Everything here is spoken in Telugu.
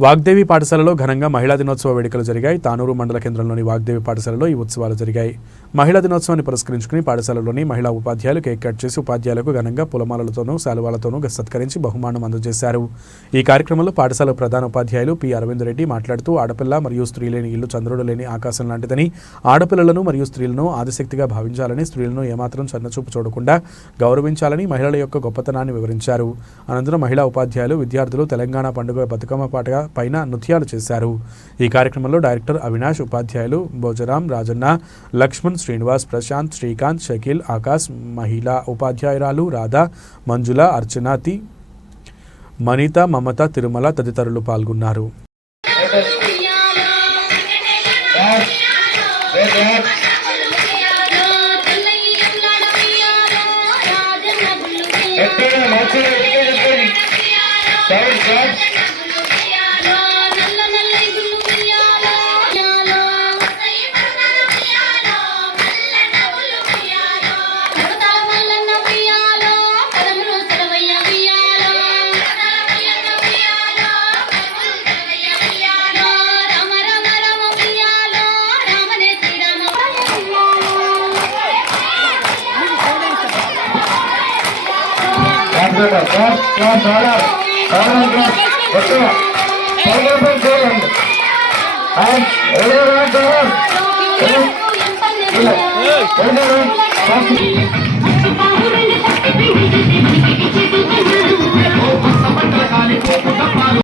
వాగ్దేవి పాఠశాలలో ఘనంగా మహిళా దినోత్సవ వేడుకలు జరిగాయి. తానూరు మండల కేంద్రంలోని వాగ్దేవి పాఠశాలలో ఈ ఉత్సవాలు జరిగాయి. మహిళా దినోత్సవాన్ని పురస్కరించుకుని పాఠశాలలోని మహిళా ఉపాధ్యాయులు కేక్ కట్ చేసి ఉపాధ్యాయులకు ఘనంగా పూలమాలలతోనూ శాలువాలతోనూ సత్కరించి బహుమానం అందజేశారు. ఈ కార్యక్రమంలో పాఠశాల ప్రధాన ఉపాధ్యాయులు పి అరవింద్ రెడ్డి మాట్లాడుతూ ఆడపిల్ల మరియు స్త్రీ లేని ఇల్లు చంద్రుడు లేని ఆకాశం లాంటిదని, ఆడపిల్లలను మరియు స్త్రీలను ఆదిశక్తిగా భావించాలని, స్త్రీలను ఏమాత్రం చిన్నచూపు చూడకుండా గౌరవించాలని మహిళల యొక్క గొప్పతనాన్ని వివరించారు. అనంతరం మహిళా ఉపాధ్యాయులు విద్యార్థులు తెలంగాణ పండుగ బతుకమ్మ పాటగా పైన నృత్యాలు చేశారు. ఈ కార్యక్రమంలో డైరెక్టర్ అవినాష్, ఉపాధ్యాయులు భోజరాం, రాజన్న, లక్ష్మణ్, శ్రీనివాస్, ప్రశాంత్, శ్రీకాంత్, షకీల్, ఆకాశ్, మహిళా ఉపాధ్యాయురాలు రాధా, మంజుల, అర్చనాతి, మనిత, మమత, తిరుమల తదితరులు పాల్గొన్నారు. Hey!